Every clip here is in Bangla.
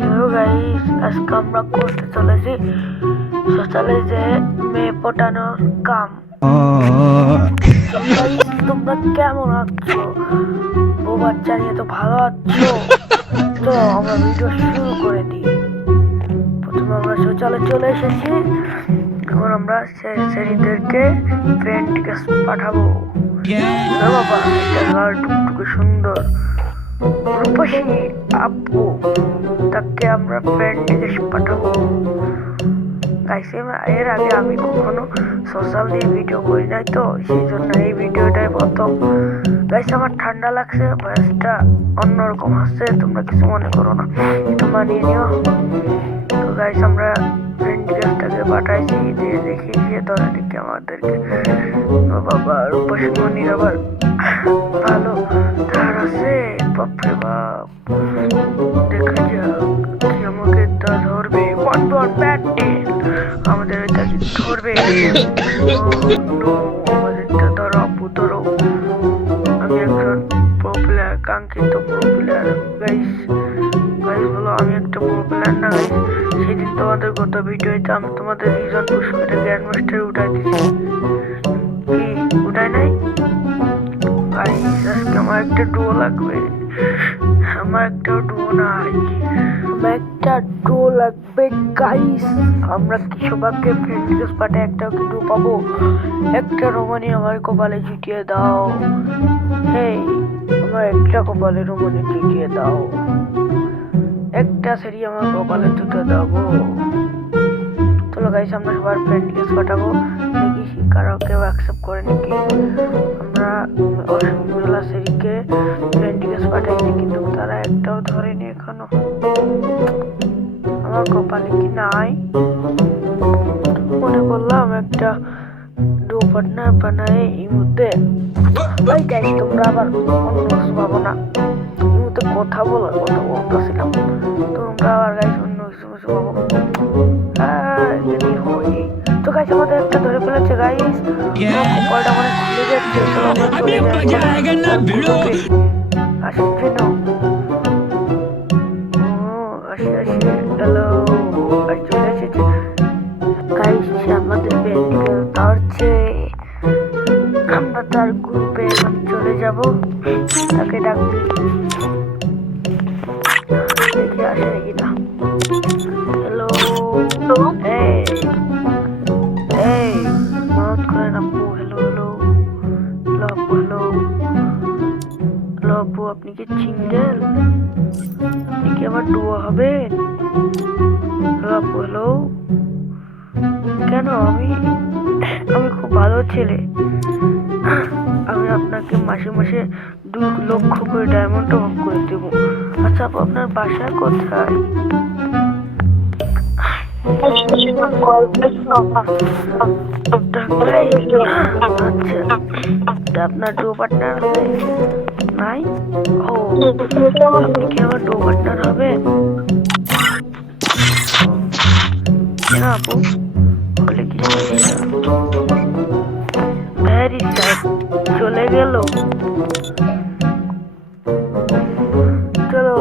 হ্যালো গাইস, আজকে আমরা করতে চলেছি সোশ্যালে যে মেয়ে পটানোর কাম। গাইস, তোমরা কেমন আছো? বউ বাচ্চা নিয়ে তো ভালো আছো? তো আমরা ভিডিও শুরু করে দিই। প্রথমে আমরা সোশ্যালে চলে এসেছি। এখন আমরা সেরিদেরকে ফ্রেন্ড রিকোয়েস্ট পাঠাবো। বাবা, এটা লাল টুকটুকে সুন্দর রূপসী আপু, তাকে আমরা ফ্রেন্ড রিকোয়েস্ট পাঠাবো। গাইস, এর আগে আমি কখনো সোশ্যাল দিয়ে ভিডিও করি নাই, তো সেই জন্য এই ভিডিওটাই প্রথম। গাইস, আমার ঠান্ডা লাগছে, ভয়েসটা অন্যরকম আসছে, তোমরা কিছু মনে করো না, একটু মানিয়ে নিও। তো গাইস, আমরা ফ্রেন্ড রিকোয়েস্টটাকে পাঠাইছি, দিয়ে দেখি সে ধরে নাকি আমাদেরকে। ও বাবা, রূপসী মনির আবার ভালো ধার আছে, বাপরে বাপ। দেখা যাক কি আমাকে ধরবে। আমাদের ধরবে। আমাদের ধরো আপু, ধরো। আমি একজন প্রো প্লেয়ার, কাঙ্ক্ষিত প্রো প্লেয়ার। গাইস বলো, আমি একটা প্রো প্লেয়ার না গাইস? সেদিন তোমাদের গত ভিডিওতে আমি তোমাদের রিজন পুশ করে গ্র্যান্ড মাস্টার উঠাই দিছি, কি উঠাই নাই? গাইস, আজকে আমার একটা ডুও লাগবে। আমার একটা ডুও নাই, আমার একটা ডুও লাগবে গাইস। আমরা কি সবাইকে ফ্রেন্ড রিকোয়েস্ট পাঠাই একটাও কি ডুও পাবো? একটা রোমানি আমার কপালে জুটিয়ে দাও। হেই, আমার একটা কপালে রোমানি জুটিয়ে দাও। একটা সেরি আমার কপালে জুটিয়ে দাও। চলো গাইস, আমরা সবার ফ্রেন্ড রিকোয়েস্ট পাঠাবো, দেখি কারো কেউ অ্যাকসেপ্ট করে নাকি। আমরা অসংখ্য সেরিকে ফ্রেন্ড রিকোয়েস্ট পাঠাইছি, কিন্তু তারা একটাও ধরেনি এখনো। আমার কপালে কি নাই? মনে করলাম একটা ডো পার্টনার বানাই এই মুহূর্তে। ওই গাইস, তোমরা আবার অন্য কিছু ভাবো না, এই মুহূর্তে কথা বলতেছিলাম, তোমরা আবার গাইস অন্য কিছু ভাবো। তো গাইস, আমাদের একটা ধরে ফেলেছে গাইস, কপালটা মানে খুলে যাচ্ছে। আসেন যেন, হ্যালো, চলে এসেছে গাইস। আমাদের ধরছে, আমরা তার গ্রুপে এখন চলে যাব, তাকে ডাকবি, দেখি আসে নাকি না। হ্যালো, মাউথ করেন আপু। হ্যালো হ্যালো হ্যালো আপু, হ্যালো হ্যালো আপু, আপনি কি সিঙ্গেল? আপনি কি আবার ডুও হবেন? হ্যালো আপু, হ্যালো। কেন? আমি খুব ভালো ছেলে, আমি আপনাকে মাসে মাসে 2 লক্ষ করে ডায়মন্ড অফ করে দেবো। আচ্ছা আপু, আপনার বাসা কোথায়? আচ্ছা, আপনার ডো পার্টনার নাই? ও, আপনি কি আমার ডো পার্টনার হবেন? না আপু, বলে কি ভ্যারি স্যাড, চলে গেল। চলো,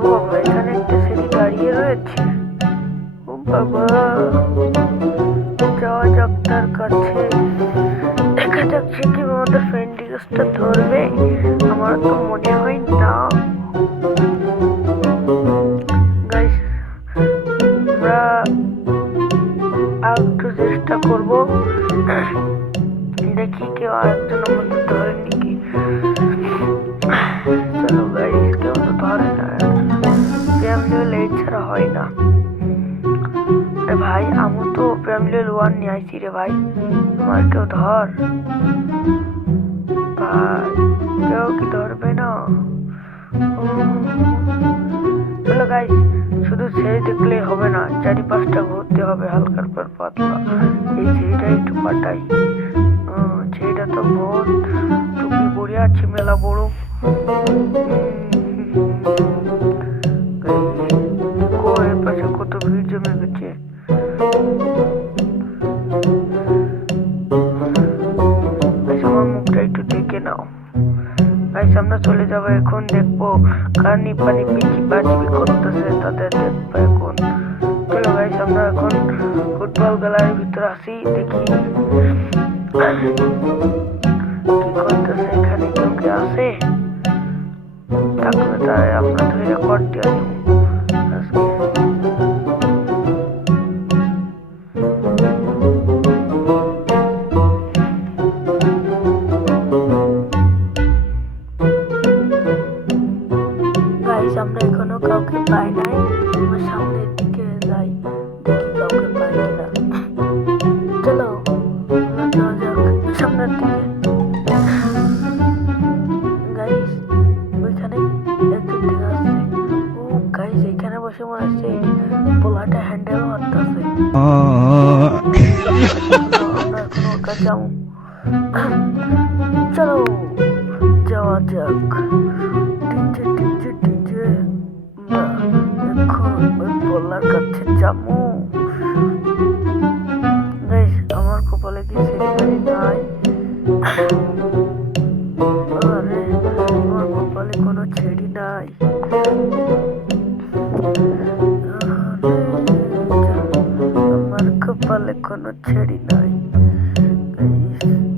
ও বাবা, এখানে একটা সেরি দাঁড়িয়ে রয়েছে। ও বাবা, যাওয়া যাক তার কাছে, দেখা যাক সে কি আমাদের ফ্রেন্ড রিকোয়েস্টটা ধরবে। আমার তো মনে হয় না। গাইস, আমরা আরেকটু চেষ্টা করবো, দেখি কেউ আরেকজন আমাদের ধরে নাকি। চলো গাইস, কেউ তো ধরে না, ফ্যামিলি লেট ছাড়া হয় না। ভাই, আমি তো ফ্যামিলি 1 নিয়ে আইছি রে ভাই, আমার কেউ ধর ভাই, কেউ কি ধরবে না? চলো গাইস, শুধু ছেড়ে দেখলেই হবে না, 4-5টা ঘুরতে হবে হালকার পর পাতলা। এই ছেড়েটা একটু পাঠাই, ছেড়েটা তো বহুত টুপি পরে আছে, মেলা বড়। এর পাশে কত ভিড় জমে গেছে। আমার মুখটা একটু দেখে নাও গাইস, আমরা চলে যাবো এখন, দেখবো কার নিপানি পিছি বাজ বেয়াদবি করতেছে তাদের দেখবো এখন। চলো গাইস আমরা এখন ফুটবল খেলার ভিতরে আসি, দেখি কি করতেছে এখানে, কেউ কে আছে তারপরে তাই আমরা ধরে কর দিয়ে আজকে। আমরা এখনো কাউকে পাই নাই, আমরা সামনের দিকে যাই, দেখি কাউকে পাই কিনা। চলো যাওয়া যাক সামনের দিকে। গাইস ওইখানে একজন দেখা আছে। ও গাইস এখানে বসে মনে হচ্ছে পোলাটা হ্যান্ডেল মারতেছে। আমরা এখন ওর কাছে যাবো। চলো যাওয়া যাক। বলার কাছে যাবো। আমার কপালে কি সেলিব্রেটি নাই? আরে আমার কপালে কোনো ছেড়ি নাই। আমার কপালে কোনো ছেড়ি নাই।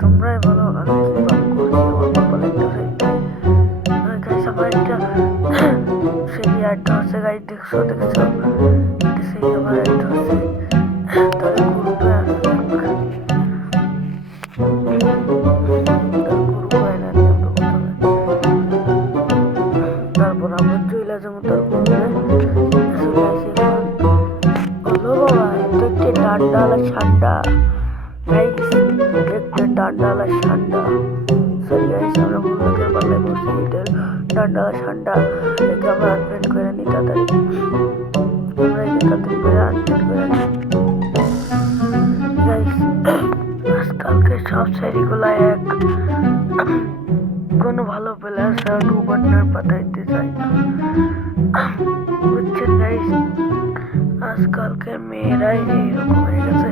তোমরাই বলো আমি কি পাপ করি, আমার কপালে একটা ছেড়ি নাই। আমার একটা সেই অ্যাড হচ্ছে গাইস, দেখছো সেই আমার অ্যাড হচ্ছে। তাহলে গ্রুপে তারপর আমরা চলে যাবো তার গ্রুপে। হলো বাবা এটা একটা ডান্ডালা ঠান্ডা গাইস, একটা ডান্ডালা ঠান্ডা। সরি গাইস আমরা ভুল লোকের পাল্লায় বসছি। এটা ডান্ডালা ঠান্ডা, একে আমরা আনফ্রেন্ড করে নিই তাড়াতাড়ি। আমরা একে তাড়াতাড়ি করে আনফ্রেন্ড করে নিই গাইস। আজকালকে সব শাড়িগুলা এক, কোনো ভালো প্লেয়ার ছাড়া 2 পার্টনার পাঠাইতে চাই না, বুঝছেন গাইস? আজকালকে মেয়েরাই এইরকম হয়ে গেছে।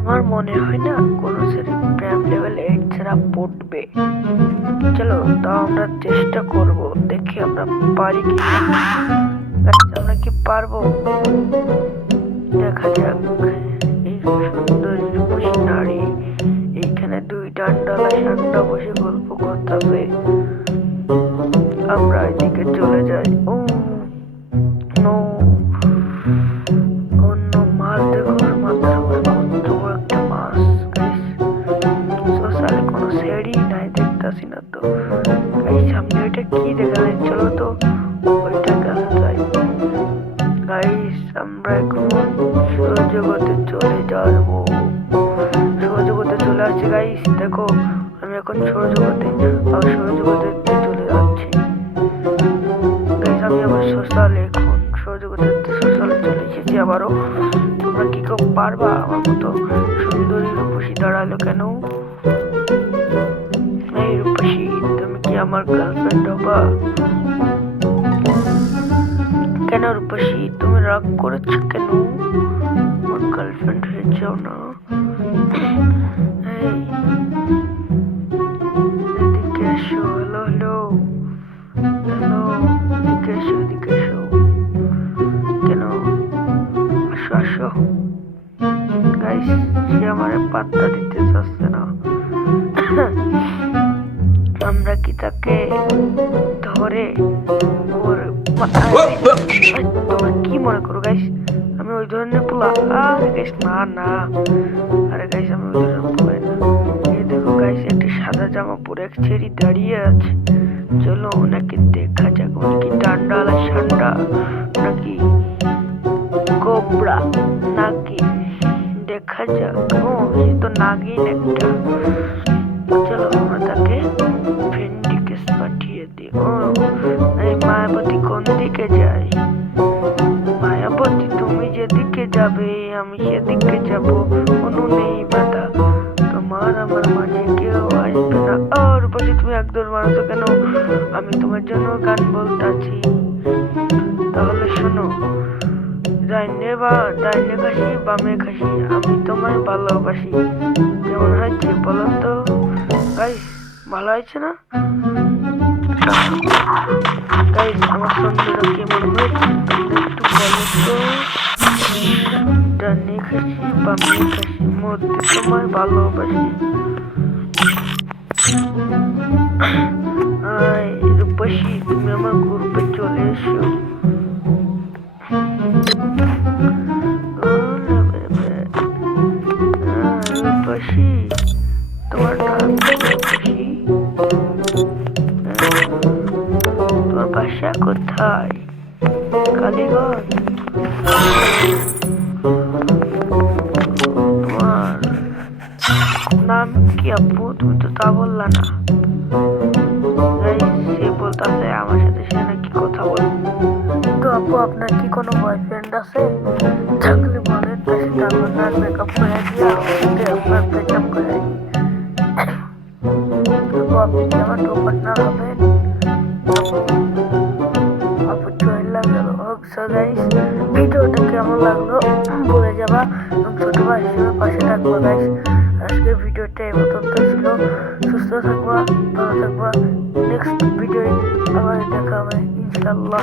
আমার মনে হয় না কোনো ছেলে প্রেম লেভেল 8 ছাড়া পড়বে। চলো তাও আমরা চেষ্টা করব, দেখি আমরা পারি কি। আমরা কি পারবো দেখা যাক। এই সুন্দর রূপসী নারী এইখানে 2 ডান্ডালা ঠান্ডা বসে গল্প করতেছে। আমরা এদিকে চলে যাই। ও নো, অন্য মাছ দেখো, মাথার উপরে কত বড় একটা মাছ। সোশ্যালে কোনো শেডই নাই, দেখতেছি না তো। এই সামনে ওইটা কি দেখা যায়, চলো তো ওইটা গেলে যাই। গাইস আমরা এখন সৌরজগতে চলে যাবো। সৌরজগতে চলে আসছি গাইস, দেখো আমি এখন সৌরজগতে চলে যাচ্ছি গাইস। আমি আবার সোশ্যালে এখন সৌরজগতে সোশ্যালে চলে এসেছি আবারও। তোমরা কি কেউ পারবা? আমার মতো সুন্দরী রূপসী দাঁড়ালো কেন? এই রূপসী তুমি কি আমার গার্লফ্রেন্ড হবা? কেন রূপসী তুমি রাগ করেছো কেন? আমার গার্লফ্রেন্ড হয়ে যাও না। এই এদিকে এসো। হ্যালো হ্যালো হ্যালো, এদিকে এসো, এদিকে এসো। কেন আসো আসো। গাইস সে আমার পাত্তা দিতে চাচ্ছে না। আমরা কি তাকে ধরে ওর তোমরা কি মনে করো গাইস আমি ওই ধরনের পোলা? আরে গাইস না না, আরে গাইস আমি ওই ধরনের পোলা না। এই দেখো গাইস একটা সাদা জামা পরে এক ছেড়ি দাঁড়িয়ে আছে। চলো ওনাকে দেখা যাক, উনি কি ডান্ডালা ঠান্ডা নাকি কোবরা নাকি দেখা যাক। ও সে তো নাগিন একটা। চলো আমরা তাকে ফ্রেন্ড রিকোয়েস্ট পাঠিয়ে দিই। ও এই মায়াবতী কোন দিকে যায়? মায়াবতী তুমি যেদিকে যাবে আমি সেদিকে যাব, কোনো নেই বাধা। তোমার আমার মাঝে কেউ আসবে না। আর বলছি তুমি একদম মারছো কেন? আমি তোমার জন্য গান বলতেছি। তাহলে শোনো, ডাইনে খাসি বামে খাসি আমি তোমায় ভালোবাসি। কেমন হয়েছে বলো তো গাইস? ভালো হয়েছে না? গাইস আমার সন্দেহটা কেমন হয়েছে একটু বলো তো। ডানে খাসি বামে খাসি মধ্যে তোমায় ভালোবাসি। রূপসী তুমি আমার গ্রুপে চলে এসো। রূপসী তোমার নাম রূপসী, তোমার বাসা কোথায়? কালীগঞ্জ। তোমার নাম কি আপু? তুমি তো তা বললা না। সে বলতেছে আমার সাথে সে নাকি কথা বলে। তো আপু আপনার কি কোনো বয়ফ্রেন্ড আছে? থাকলে বলেন তার সাথে আপনার মেকআপ করে দিয়ে আপনার ব্রেকআপ করে দিই। আপু আপনি কি আমার টো পার্টনার হবেন? আপু চলে গেল। সো গাইস ভিডিওটা কেমন লাগলো বলে যাবা এবং ছোট ভাই হিসেবে পাশে থাকবো গাইস। আজকের ভিডিওটা এই পর্যন্ত ছিল। সুস্থ থাকবা, ভালো থাকবা। নেক্সট ভিডিও আবার দেখা হবে ইনশাআল্লাহ।